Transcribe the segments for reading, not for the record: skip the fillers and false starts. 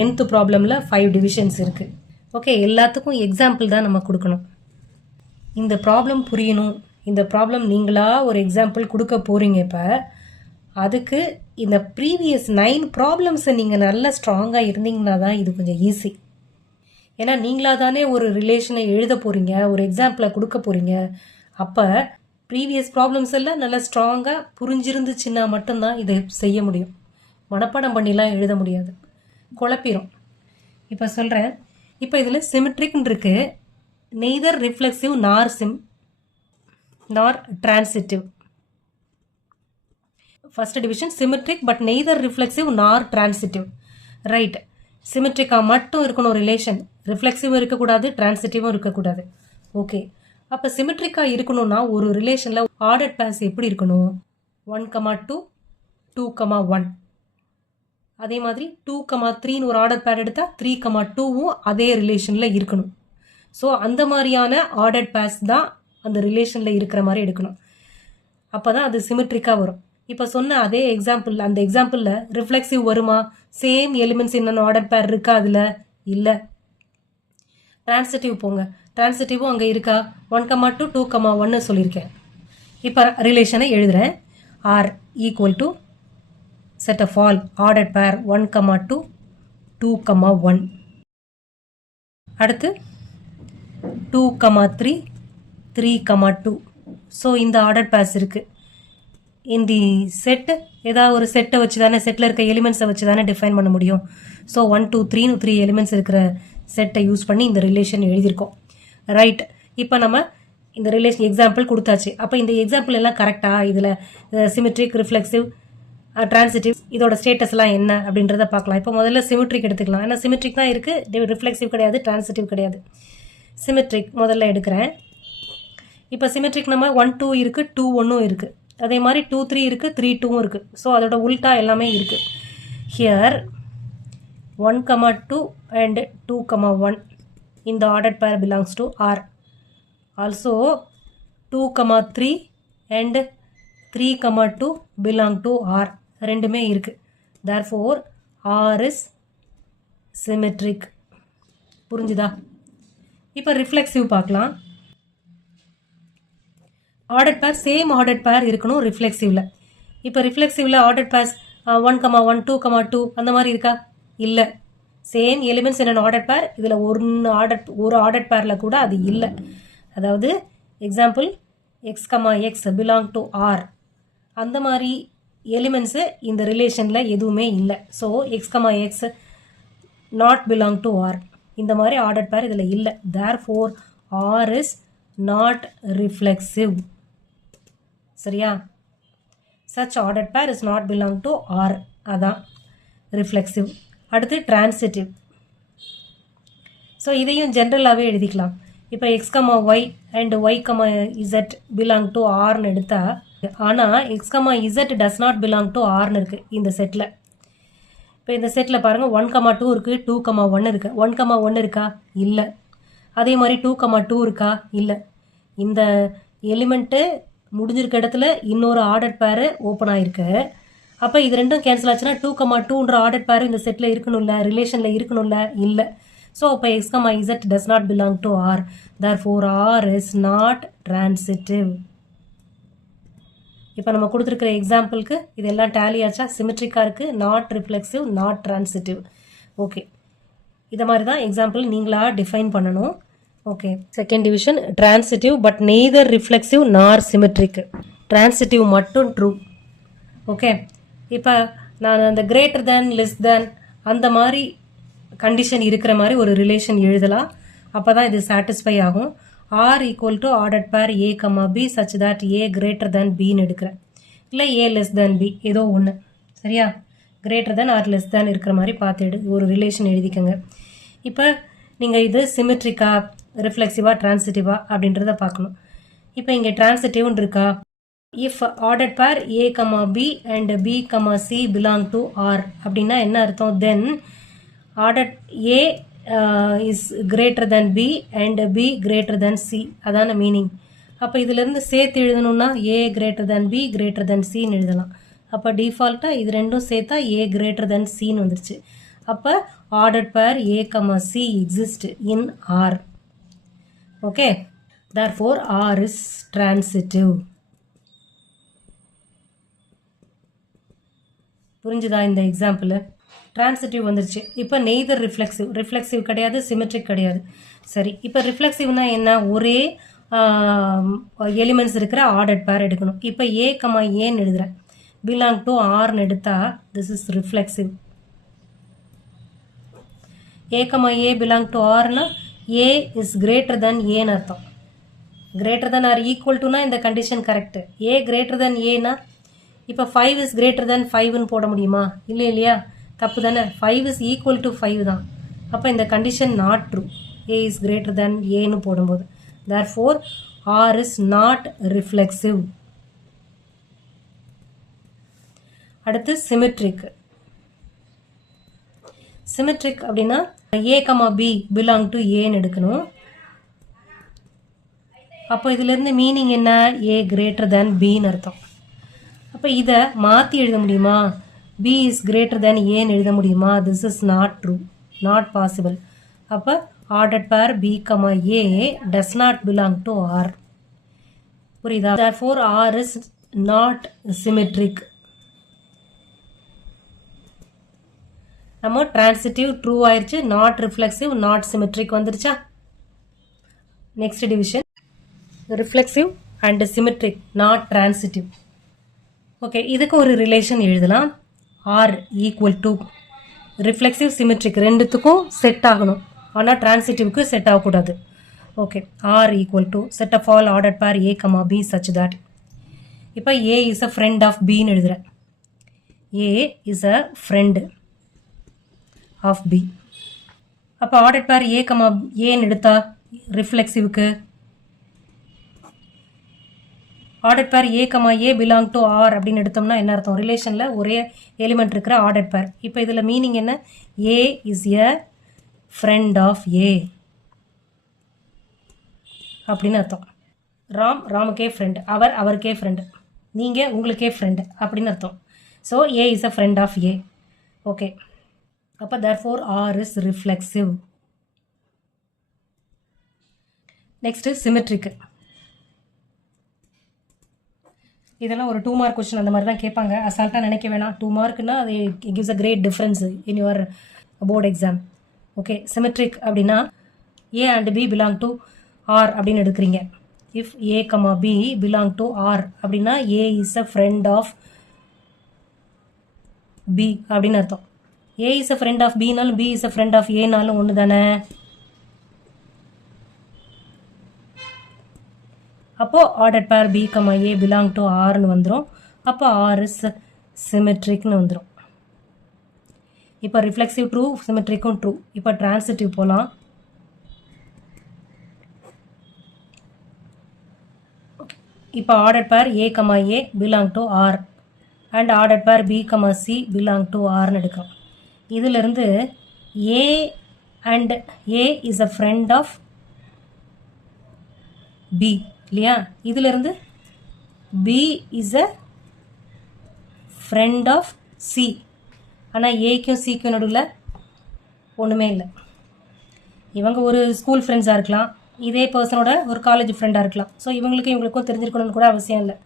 10th ப்ராப்ளமில் 5 divisions இருக்குது. Okay, எல்லாத்துக்கும் example தான் நம்ம கொடுக்கணும். இந்த ப்ராப்ளம் புரியணும், இந்த ப்ராப்ளம் நீங்களாக ஒரு எக்ஸாம்பிள் கொடுக்க போகிறீங்க. இப்போ அதுக்கு இந்த ப்ரீவியஸ் 9 ப்ராப்ளம்ஸை நீங்கள் நல்லா ஸ்ட்ராங்காக இருந்தீங்கன்னா தான் இது கொஞ்சம் ஈஸி. ஏன்னா நீங்களாக தானே ஒரு ரிலேஷனை எழுத போகிறீங்க, ஒரு எக்ஸாம்பிளை கொடுக்க போகிறீங்க. அப்போ ப்ரீவியஸ் ப்ராப்ளம்ஸ் எல்லாம் நல்லா ஸ்ட்ராங்காக புரிஞ்சிருந்துச்சுன்னா மட்டும்தான் இதை செய்ய முடியும். மனப்பாடம் பண்ணிலாம் எழுத முடியாது, குழப்பிடும். இப்போ சொல்கிறேன். இப்போ இதில் சிமெட்ரிக்னு இருக்குது. நெய்தர் ரிஃப்ளெக்சிவ் நார் transitive. First division symmetric but neither reflexive நார் டிரான்சிட்டிவ். ரைட், சிமெட்ரிக்காக மட்டும் இருக்கணும் ரிலேஷன், ரிஃப்ளெக்சிவும் இருக்கக்கூடாது, டிரான்சிட்டிவும் இருக்கக்கூடாது. ஓகே, அப்போ சிமெட்ரிக்காக இருக்கணும்னா ஒரு ரிலேஷனில் ஆர்டர்ட் பேர்ஸ் எப்படி இருக்கணும்? 1,2 2,1. அதே மாதிரி 2,3ன்னு ஒரு ஆர்டர் பேர் எடுத்தால் 3,2வும் அதே ரிலேஷனில் இருக்கணும். ஸோ அந்த மாதிரியான ஆர்டர்ட் பேர்ஸ் தான் அந்த ரிலேஷனில் இருக்கிற மாதிரி எடுக்கணும். அப்போ தான் அது சிமெட்ரிக்காக வரும். இப்போ சொன்ன அதே எக்ஸாம்பிள், அந்த எக்ஸாம்பிளில் ரிஃப்ளெக்சிவ் வருமா? சேம் எலிமெண்ட்ஸ் என்னென்ன ஆர்டர் பேர் இருக்கா? அதில் இல்லை. டிரான்சிட்டிவ் போங்க, டிரான்சிட்டிவும் அங்கே இருக்கா? 1,2 2,1 சொல்லியிருக்கேன். இப்போ ரிலேஷனை எழுதுகிறேன். R equal to set of all ordered pair 1,2 2,1. அடுத்து 2,3 3,2. ஸோ இந்த ஆர்டர் பேர்ஸ் இருக்குது. இந்த செட்டு ஏதாவது ஒரு செட்டை வச்சு தானே, செட்டில் இருக்க எலிமெண்ட்ஸை வச்சு தானே டிஃபைன் பண்ண முடியும். ஸோ 1 2 3 3 எலிமெண்ட்ஸ் இருக்கிற செட்டை யூஸ் பண்ணி இந்த ரிலேஷன் எழுதியிருக்கோம். ரைட், இப்போ நம்ம இந்த ரிலேஷன் எக்ஸாம்பிள் கொடுத்தாச்சு. அப்போ இந்த எக்ஸாம்பிள் எல்லாம் கரெக்டாக? இதில் சிமெட்ரிக், ரிஃப்ளெக்சிவ், டிரான்சிட்டிவ், இதோட ஸ்டேட்டஸ்லாம் என்ன அப்படின்றத பார்க்கலாம். இப்போ முதல்ல சிமெட்ரிக் எடுத்துக்கலாம். ஏன்னா சிமெட்ரிக் தான் இருக்குது, ரிஃப்ளெக்சிவ் கிடையாது, டிரான்சிட்டிவ் கிடையாது. சிமெட்ரிக் முதல்ல எடுக்கிறேன். இப்போ சிமெட்ரிக் நம்ம 1 2 இருக்குது, 2 1 இருக்குது. அதே மாதிரி 2 3 இருக்குது, 3 2வும் இருக்குது. ஸோ அதோட உல்டா எல்லாமே இருக்குது. ஹியர் 1,2 அண்ட் 2,1 இந்த order pair belongs to R. Also 2,3 and 3,2 belong to R. ரெண்டுமே இருக்குது. therefore R is symmetric. புரிஞ்சுதா? இப்போ ரிஃப்ளெக்சிவ் பார்க்கலாம். ஆர்டர் பேர் சேம் ஆர்டர் பேர் இருக்கணும் ரிஃப்ளெக்சிவில். இப்போ ரிஃப்ளெக்சிவில் ஆர்டர் பேர்ஸ் 1,1 2,2 அந்த மாதிரி இருக்கா? இல்லை. சேம் எலிமெண்ட்ஸ் என்னென்ன ஆர்டர் பேர், இதில் ஒரு ஆர்டர் பேரில் கூட அது இல்லை. அதாவது example x,x belong to R, அந்த மாதிரி எலிமெண்ட்ஸு இந்த ரிலேஷனில் எதுவுமே இல்லை. So x,x not belong to R, இந்த மாதிரி ஆர்டர் பேர் இதில் இல்லை. therefore R is not reflexive. சரியா? such ordered pair is not belong to R. அதான் ரிஃப்ளெக்சிவ். அடுத்து டிரான்சிட்டிவ். ஸோ இதையும் ஜென்ரலாகவே எழுதிக்கலாம். இப்போ x,y and y,z belong to ஆர்னு எடுத்தால், ஆனால் x,z does not belong to ஆர்னு இருக்குது இந்த செட்டில். இப்போ இந்த செட்டில் பாருங்கள், 1,2 இருக்குது, 2,1 இருக்குது. 1,1 இருக்கா? இல்லை. அதே மாதிரி 2,2 இருக்கா? இல்லை. இந்த எலிமெண்ட்டு முடிஞ்சிருக்க இடத்துல இன்னொரு ஆர்டர் பேரு ஓப்பன் ஆகிருக்கு. அப்போ இது ரெண்டும் கேன்சல் ஆச்சுன்னா 2,2ன்ற ஆர்டர் பேர் இந்த செட்டில் இருக்கணும்ல, ரிலேஷனில் இருக்கணும்ல? இல்லை. ஸோ அப்போ x,z does not belong to R. therefore R is not transitive. இப்போ நம்ம கொடுத்துருக்கிற எக்ஸாம்பிளுக்கு இதெல்லாம் டேலி ஆச்சா? சிமெட்ரிக்காக இருக்குது, not reflexive, not transitive. Okay, இதை மாதிரி தான் எக்ஸாம்பிள் நீங்களாக டிஃபைன் பண்ணணும். Okay, second division transitive but neither reflexive நார் சிமெட்ரிக். டிரான்சிட்டிவ் மட்டும் ட்ரூ. ஓகே, இப்போ நான் அந்த கிரேட்டர் தேன், லெஸ் தேன் அந்த மாதிரி கண்டிஷன் இருக்கிற மாதிரி ஒரு ரிலேஷன் எழுதலாம். அப்போ தான் இது சாட்டிஸ்ஃபை ஆகும். R equal to order pair A, B such that A greater than Bன்னு எடுக்கிறேன். இல்லை A less than B, ஏதோ ஒன்று. சரியா? Greater than or less than இருக்கிற மாதிரி பார்த்து ஒரு ரிலேஷன் எழுதிக்கோங்க. இப்போ நீங்கள் இது சிமெட்ரிக்கா, ரிஃப்ளெக்சிவா, டிரான்சிட்டிவா அப்படின்றத பார்க்கணும். இப்போ இங்கே டிரான்சிட்டிவ்னு இருக்கா? If order pair A, B and B, C belong to R அப்படின்னா என்ன அர்த்தம்? Then order A is greater than B and B greater than C. அதான மீனிங். அப்போ இதிலிருந்து சேர்த்து எழுதணும்னா A greater than B greater than Cன்னு எழுதலாம். அப்போ டிஃபால்ட்டாக இது ரெண்டும் சேர்த்தா A greater than Cன்னு வந்துருச்சு. அப்போ ordered pair A, C exist in R. Okay, therefore R is transitive. புரிஞ்சுதா இந்த எக்ஸாம்பிள்? டிரான்சிட்டிவ் வந்துருச்சு. இப்போ நெய்தர் ரிஃப்ளெக்சிவ் கிடையாது, சிமெட்ரிக் கிடையாது. சரி, இப்போ ரிஃப்ளெக்சிவ்னா என்ன? ஒரே எலிமெண்ட்ஸ் இருக்கிற ஆர்டர்ட் பேர் எடுக்கணும். இப்போ A, Aன்னு எழுதுறேன். பிலாங் டு ஆர்னு எடுத்தா this is reflexive. A, A belong to ஆர்னா A இஸ் கிரேட்டர் தென் ஏன்னு அர்த்தம். கிரேட்டர் தென் ஆர் ஈக்குவல் டுனா இந்த condition correct. A greater than ஏனா இப்போ 5 இஸ் கிரேட்டர் தென் 5ன்னு போட முடியுமா? இல்லை இல்லையா? தப்பு தானே. 5 இஸ் ஈக்குவல் டு 5 தான். அப்போ இந்த condition not true. A is greater than ஏன்னு போடும்போது. therefore R is not reflexive. அடுத்து சிமெட்ரிக். சிமெட்ரிக் அப்படின்னா A, B பிலாங் டு ஏன்னு எடுக்கணும். அப்போ இதிலிருந்து மீனிங் என்ன? A கிரேட்டர் தென் பின்னு அர்த்தம். அப்போ இதை மாற்றி எழுத முடியுமா? B இஸ் கிரேட்டர் தென் ஏன்னு எழுத முடியுமா? This is not true, not possible. அப்போ ordered pair B, A does not belong to R. புரியுதா? therefore R is not symmetric. நம்ம டிரான்சிட்டிவ் ட்ரூ ஆயிடுச்சு, நாட் ரிஃப்ளெக்சிவ், நாட் சிமெட்ரிக் வந்துருச்சா? Next division reflexive and symmetric, not transitive. Okay, இதுக்கு ஒரு relation எழுதலாம். R equal to reflexive, symmetric ரெண்டுத்துக்கும் set ஆகணும். ஆனால் டிரான்சிட்டிவ்க்கு செட் ஆகக்கூடாது. Okay, R equal to set of all ordered pair A, B such that. இப்போ A is a friend of பின்னு எழுதுகிறேன். A is a friend of B. அப்போ ordered pair A, ஏன்னு எடுத்தா ரிஃப்ளெக்சிவ்க்கு ordered pair A, A belong to R அப்படின்னு எடுத்தோம்னா என்ன அர்த்தம்? ரிலேஷனில் ஒரே எலிமெண்ட் இருக்கிற ஆர்டர்ட் பேர். இப்போ இதில் மீனிங் என்ன? A is a friend of A அப்படின்னு அர்த்தம். ராமுக்கே ஃப்ரெண்டு, அவருக்கே ஃப்ரெண்டு, நீங்கள் உங்களுக்கே ஃப்ரெண்டு அப்படின்னு அர்த்தம். So A is a friend of A. Okay, அப்போ therefore R is reflexive. Next சிமெட்ரிக்கு. இதெல்லாம் ஒரு 2 மார்க் கொஸ்டின் அந்த மாதிரி தான் கேட்பாங்க. அசால்ட்டாக நினைக்க வேணாம். 2 மார்க்குன்னா அது gives a great difference in your board exam. Okay, symmetric அப்படின்னா A and B belong to R அப்படின்னு எடுக்கிறீங்க. If A, B belong to R அப்படின்னா A is a friend of B அப்படின்னு அர்த்தம். A is a friend of Bனாலும் B is a friend of Aனாலும் ஒன்று தானே. அப்போது ordered pair B, A belong to ஆர்னு வந்துடும். அப்போ R இஸ் சிமெட்ரிக்னு வந்துடும். இப்போ ரிஃப்ளெக்சிவ் ட்ரூ, சிமெட்ரிக்கும் ட்ரூ. இப்போ டிரான்சிட்டிவ் போகலாம். இப்போ ordered pair A, A belong to R and ordered pair B, C belong to Rன்னு எடுக்கிறோம். இதிலிருந்து A and A is a friend of B இல்லையா? இதிலிருந்து B is a friend of C. ஆனால் ஏக்கும் சிக்கும் நடுவில் ஒன்றுமே இல்லை. இவங்க ஒரு ஸ்கூல் ஃப்ரெண்ட்ஸாக இருக்கலாம், இதே பர்சனோட ஒரு காலேஜ் ஃப்ரெண்டாக இருக்கலாம். ஸோ இவங்களுக்கும் தெரிஞ்சிருக்கணும்னு கூட அவசியம் இல்லை.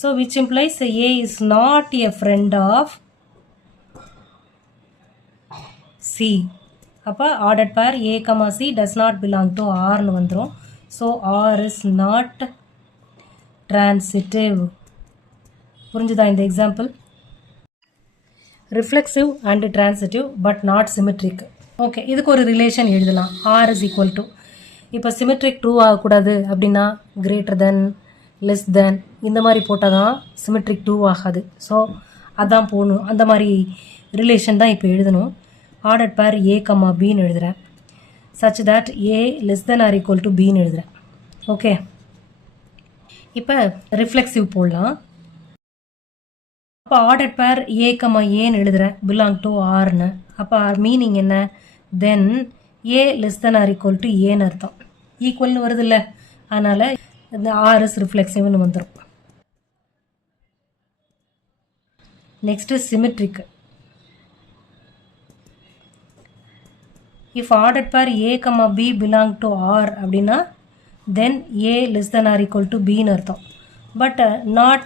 So which implies A is not a friend of C. அப்போ ordered pair A, C does not belong to Rன்னு வந்துடும். So R is not transitive. புரிஞ்சுதா இந்த example? Reflexive and transitive but not symmetric. Okay, இதுக்கு ஒரு relation எழுதலாம். R is equal to, இப்போ symmetric true ஆகக்கூடாது அப்படின்னா கிரேட்டர் தென், லெஸ் தென் இந்த மாதிரி போட்டால் தான் சிமெட்ரிக் ட்ரூ ஆகாது. ஸோ அதான் போகணும். அந்த மாதிரி ரிலேஷன் தான் இப்போ எழுதணும். ஆர்டர்ட் பேர் A, Bன்னு எழுதுகிறேன். Such that A less than or equal to Bன்னு எழுதுகிறேன். ஓகே, இப்போ ரிஃப்ளெக்சிவ் போடலாம். அப்போ ஆர்டர்ட் பேர் A, ஏன்னு எழுதுகிறேன் பிலாங் டு ஆர்னு. அப்போ மீனிங் என்ன? Then A less than or equal to ஏன்னு அர்த்தம். ஈக்குவல்னு வருது இல்லை, அதனால் இந்த R இஸ் ரிஃப்ளெக்சிவ்னு வந்துடும். Next symmetric. If ordered pair A, B belong to R அப்படின்னா then A less than or equal to Bன்னு அர்த்தம். But not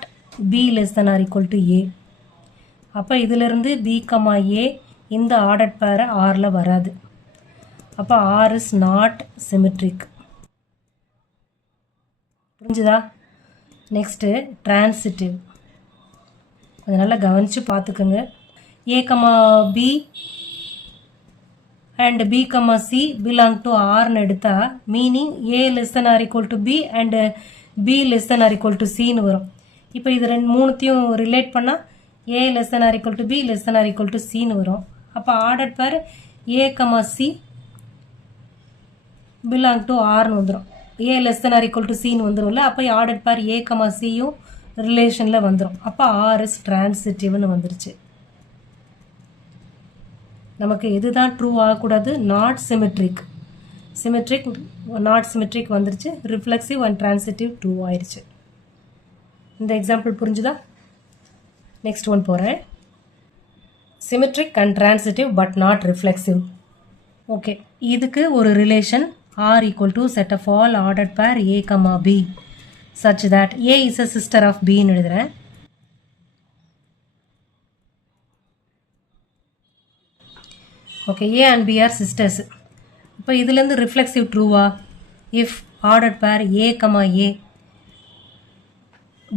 B less than or equal to A. அப்போ இதிலிருந்து B, A இந்த ஆர்டர்ட் பேர் Rல வராது. அப்போ R is not symmetric. புரிஞ்சுதா? Next transitive. அதனால் கவனித்து பார்த்துக்கோங்க. A, B and B, C belong to Rன்னு எடுத்தா meaning A less than or equal to B and B less than or equal to Cன்னு வரும். இப்போ இது மூணுத்தையும் ரிலேட் பண்ணால் A less than or equal to B less than or equal to Cன்னு வரும். அப்போ ordered pair A, C belong to Rன்னு வந்துடும். A less than or equal to Cன்னு வந்துடும்ல. அப்போ ordered pair A, Cயும் ரிலேஷனில் வந்துடும். அப்போ R is transitive வந்துருச்சு. நமக்கு எதுதான் ட்ரூ ஆகக்கூடாது? Not symmetric. Symmetric not symmetric வந்துருச்சு. ரிஃப்ளெக்சிவ் அண்ட் டிரான்சிட்டிவ் ட்ரூ ஆயிடுச்சு. இந்த எக்ஸாம்பிள் புரிஞ்சுதா? நெக்ஸ்ட் ஒன் போகிறேன். Symmetric and transitive but not reflexive. Okay, இதுக்கு ஒரு relation R equal to set of all ordered pair A, B such that A is a sister of Bன்னு எழுதுகிறேன். Okay, A and B are sisters. இப்போ இதுலேருந்து reflexive ட்ரூவா? If ordered pair A, A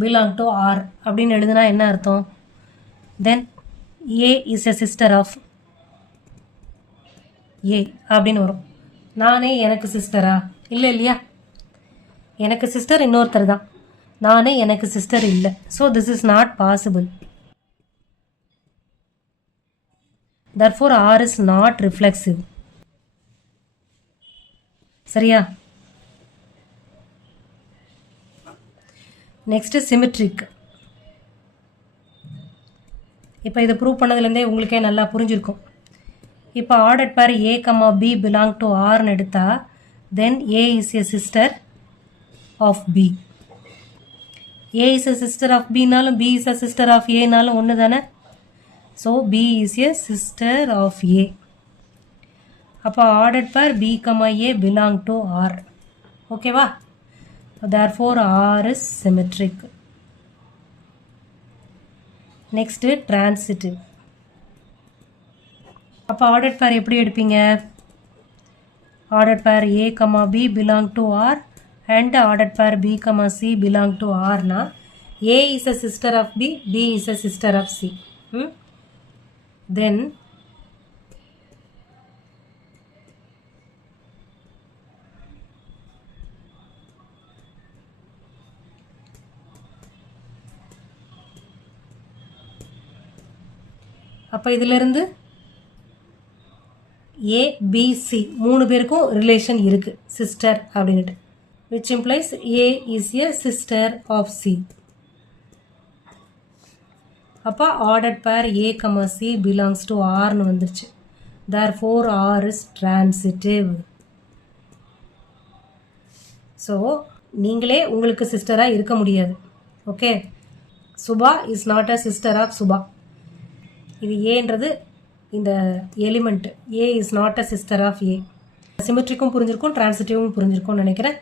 belong to R அப்படின்னு எழுதுனா என்ன அர்த்தம்? தென் A is a sister of A அப்படின்னு வரும். நானே எனக்கு சிஸ்டரா? இல்லை இல்லையா? எனக்கு சிஸ்டர் இன்னொருத்தர் தான். நானே எனக்கு சிஸ்டர் இல்லை. So this is not possible. Therefore, R is not reflexive. சரியா? Next symmetric. இப்போ இதை ப்ரூவ் பண்ணதுலேருந்தே உங்களுக்கே நல்லா புரிஞ்சிருக்கும். இப்போ ordered pair A, B belong to Rன்னு எடுத்தா தென் A is a sister of B. A is a sister of Bனாலும் B is a sister of Aனாலும் ஒன்று தானே? So B is a sister of A. அப்போ ordered pair B, A belong to R. ஓகேவா? therefore R is symmetric. Next transitive. அப்போ ordered பேர் எப்படி எடுப்பீங்க? Ordered pair A, B belong to R and ordered pair B, C belong to Rனா A is a sister of B, B is a sister of C. Then அப்போ இதிலிருந்து A, B, C மூணு பேருக்கும் relation இருக்கு sister அப்படின்ட்டு, which implies A is a sister of C. அப்போ ordered pair A, C belongs to Rன்னு வந்துருச்சு. therefore R is transitive. So நீங்களே உங்களுக்கு சிஸ்டராக இருக்க முடியாது. Okay, Subha is not a sister of Subha. இது ஏன்றது இந்த element A is not a sister of A. சிமெட்ரிக்கும் புரிஞ்சிருக்கும், டிரான்சிட்டிவும் புரிஞ்சிருக்கும்னு நினைக்கிறேன்.